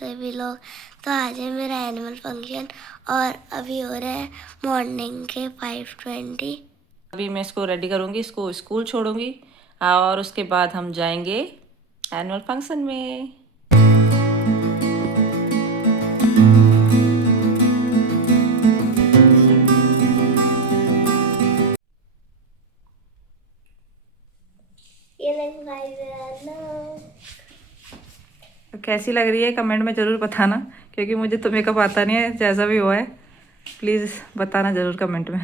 सभी लोग। तो आज है मेरा एनुअल फंक्शन और अभी हो रहा है मॉर्निंग के 5:20। अभी मैं इसको रेडी करूँगी, इसको स्कूल छोड़ूंगी और उसके बाद हम जाएंगे एनुअल फंक्शन में। कैसी लग रही है कमेंट में ज़रूर बताना, क्योंकि मुझे तो मेकअप आता नहीं है। जैसा भी हुआ है प्लीज़ बताना ज़रूर कमेंट में।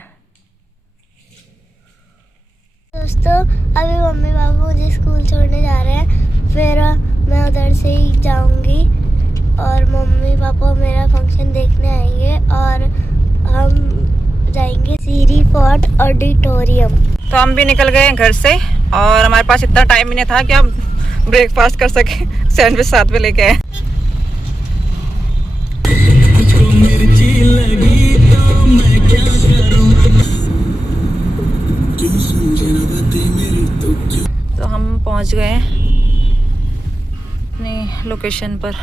दोस्तों अभी मम्मी पापा मुझे स्कूल छोड़ने जा रहे हैं, फिर मैं उधर से ही जाऊंगी और मम्मी पापा मेरा फंक्शन देखने आएंगे और हम जाएंगे सीरी फोर्ट ऑडिटोरियम। तो हम भी निकल गए हैं घर से और हमारे पास इतना टाइम ही नहीं था कि हम ब्रेकफास्ट कर सके। सैंडविच साथ में लेके आए। तो हम पहुंच गए हैं अपनी लोकेशन पर।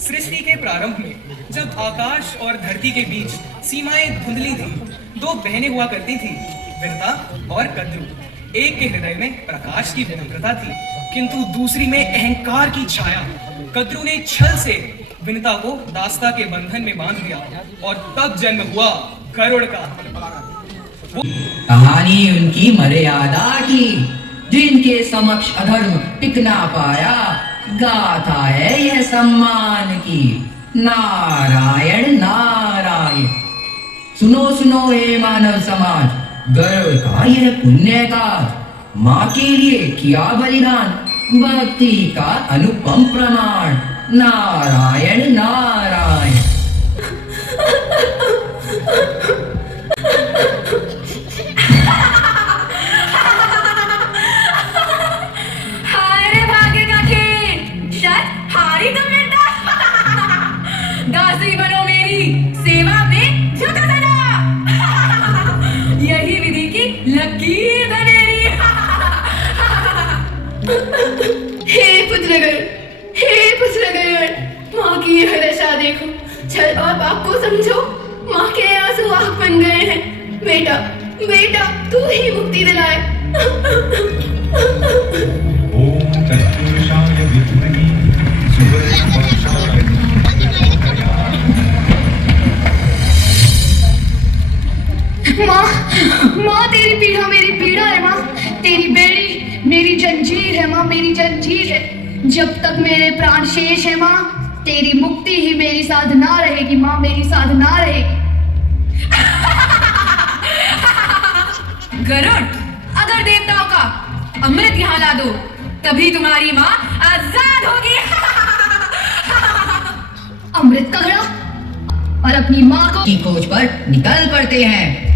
सृष्टि के प्रारंभ में जब आकाश और धरती के बीच सीमाएं धुंधली थी, दो बहनें हुआ करती थी, विनता और कद्रू। एक के हृदय में प्रकाश की विनम्रता थी, किंतु दूसरी में अहंकार की छाया। कद्रू ने छल से विनता को दास्ता के बंधन में बांध दिया और तब जन्म हुआ गरुड़ का। कहानी उनकी मर्यादा की, जिनके समक्ष अधर्म टिक ना पाया। गाथा है यह सम्मान की, नारायण नारायण। सुनो सुनो हे मानव समाज, गरुड़ का यह पुण्य काज। माँ के लिए किया बलिदान, भक्ति का अनुपम प्रमाण। नारायण नारायण। दासी बनो मेरी सेवा में झुका सदा। यही विधि की लकीर धनेरी। हे पुत्रगण, हे पुत्रगण, माँ की यह दशा देखो। छल और पाप को समझो, माँ के आंसू आह बन गए हैं। बेटा बेटा तू ही मुक्ति दिलाए। ओम तत्पुरुषाय विद्महे सुवर्णपक्षाय माँ माँ तेरी पीड़ा मेरी पीड़ा है माँ। तेरी बेड़ी मेरी जंजीर है माँ, मेरी जंजीर है। जब तक मेरे प्राण शेष है माँ, तेरी मुक्ति ही मेरी साधना रहेगी माँ, मेरी साधना रहेगी। गरुड़, अगर देवताओं का अमृत यहाँ ला दो, तभी तुम्हारी माँ आजाद होगी। अमृत का घड़ा और अपनी माँ को की खोज पर निकल पड़ते हैं।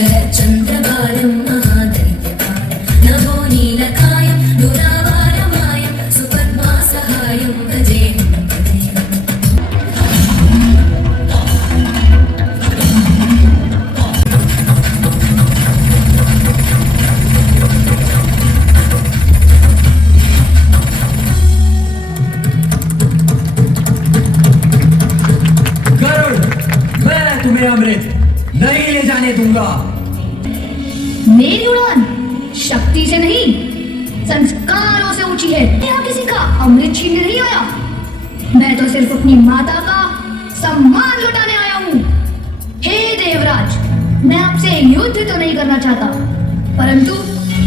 शरच्चन्द्रबालं महादैत्यकालं नभो नीलकायं दुरावारमायं सुपद्मासहायं भजेऽहं भजेऽहम् गरुड़, मैं तुम्हें अमृत नहीं ले जाने दूंगा। मेरी उड़ान शक्ति से नहीं संस्कारों से ऊंची है। यहाँ किसी का अमृत छीनने नहीं आया, मैं तो सिर्फ अपनी माता का सम्मान लुटाने आया हूँ। हे देवराज, मैं आपसे युद्ध तो नहीं करना चाहता, परंतु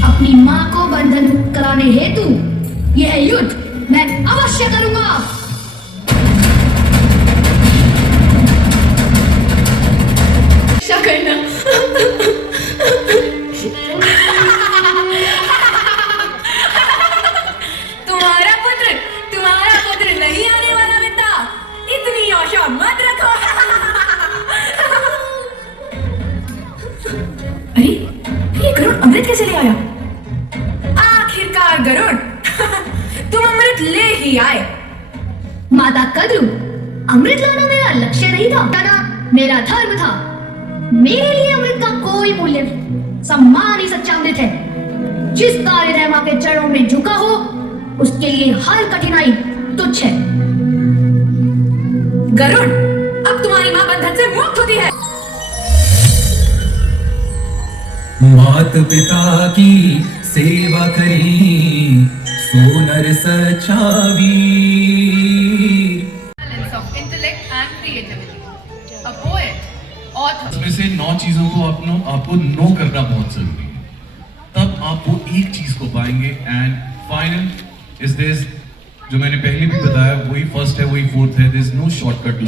अपनी माँ को बंधन कराने हेतु यह युद्ध मैं अवश्य करूंगा। करना तुम्हारा पुत्र नहीं आने वाला बेटा, इतनी आशा मत रखो। अरे ये गरुड़ अमृत कैसे ले आया? आखिरकार गरुड़ तुम अमृत ले ही आए। माता कद्रू, अमृत लाना मेरा लक्ष्य नहीं था, मेरा धर्म था। मेरे लिए अमृत का कोई मूल्य नहीं, सम्मान ही सच्चा अमृत है। जिस कार्य माँ के चरणों में झुका हो, उसके लिए हर कठिनाई तुच्छ है। गरुड़, अब तुम्हारी माँ बंधन से मुक्त होती है। मात पिता की सेवा करें, सो नर सच्चा वीर। Balance of intellect and creativity. A poet, author. इसमें से 9 चीजों को आपको नो करना बहुत जरूरी है, तब आप वो एक चीज को पाएंगे। एंड फाइनल इज दिस, जो मैंने पहले भी बताया, वही फर्स्ट है, वही फोर्थ है। There is no shortcut to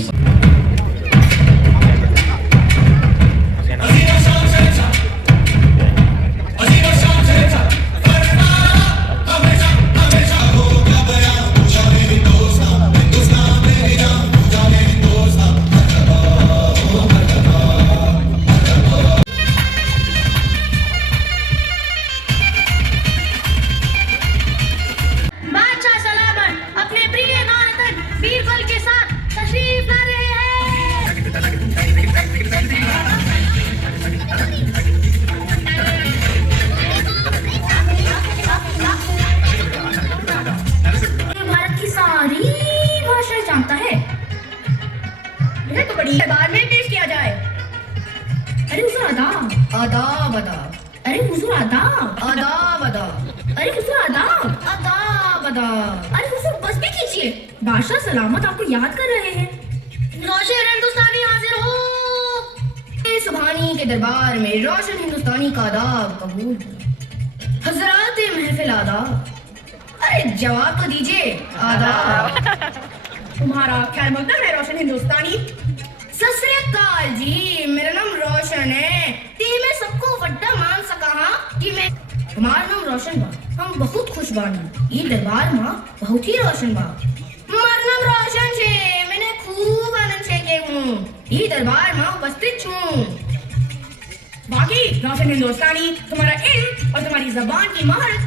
बादशाह सलामत अपने प्रिय नौरतन बीरबल के साथ तशरीफ ला रहे हैं। भारत की सारी भाषा जानता है, यह तो बड़ी दरबार में पेश किया जाए। अरे हुजूर आदाब आदाब आदाब। अरे हुजूर आदाब आदाब आदाब। अरे हुजूर आदाब आदाब आदाब। अरे हुजूर बस भी कीजिए, बादशाह सलामत आपको याद कर रहे हैं। रोशन हिंदुस्तानी हाजिर हो। सुभानी के दरबार में रोशन हिंदुस्तानी का आदाब कबूल। हजरात महफिल आदाब। अरे जवाब तो दीजिए। आदाब। तुम्हारा ख्याल मकदम है रोशन हिंदुस्तानी। सत श्री अकाल जी, मेरा नाम रोशन है। ती मैं सबको वड्डा मान सका हाँ कि मैं हमारा नाम रोशन बा, हम बहुत खुश बानी। ये दरबार माँ बहुत ही रोशन बा। हमारा नाम रोशन छे, मैंने खूब आनंद से के हूँ। ये दरबार माँ उपस्थित हूँ। बाकी रोशन हिंदुस्तानी, तुम्हारा इल्म और तुम्हारी जबान की महारत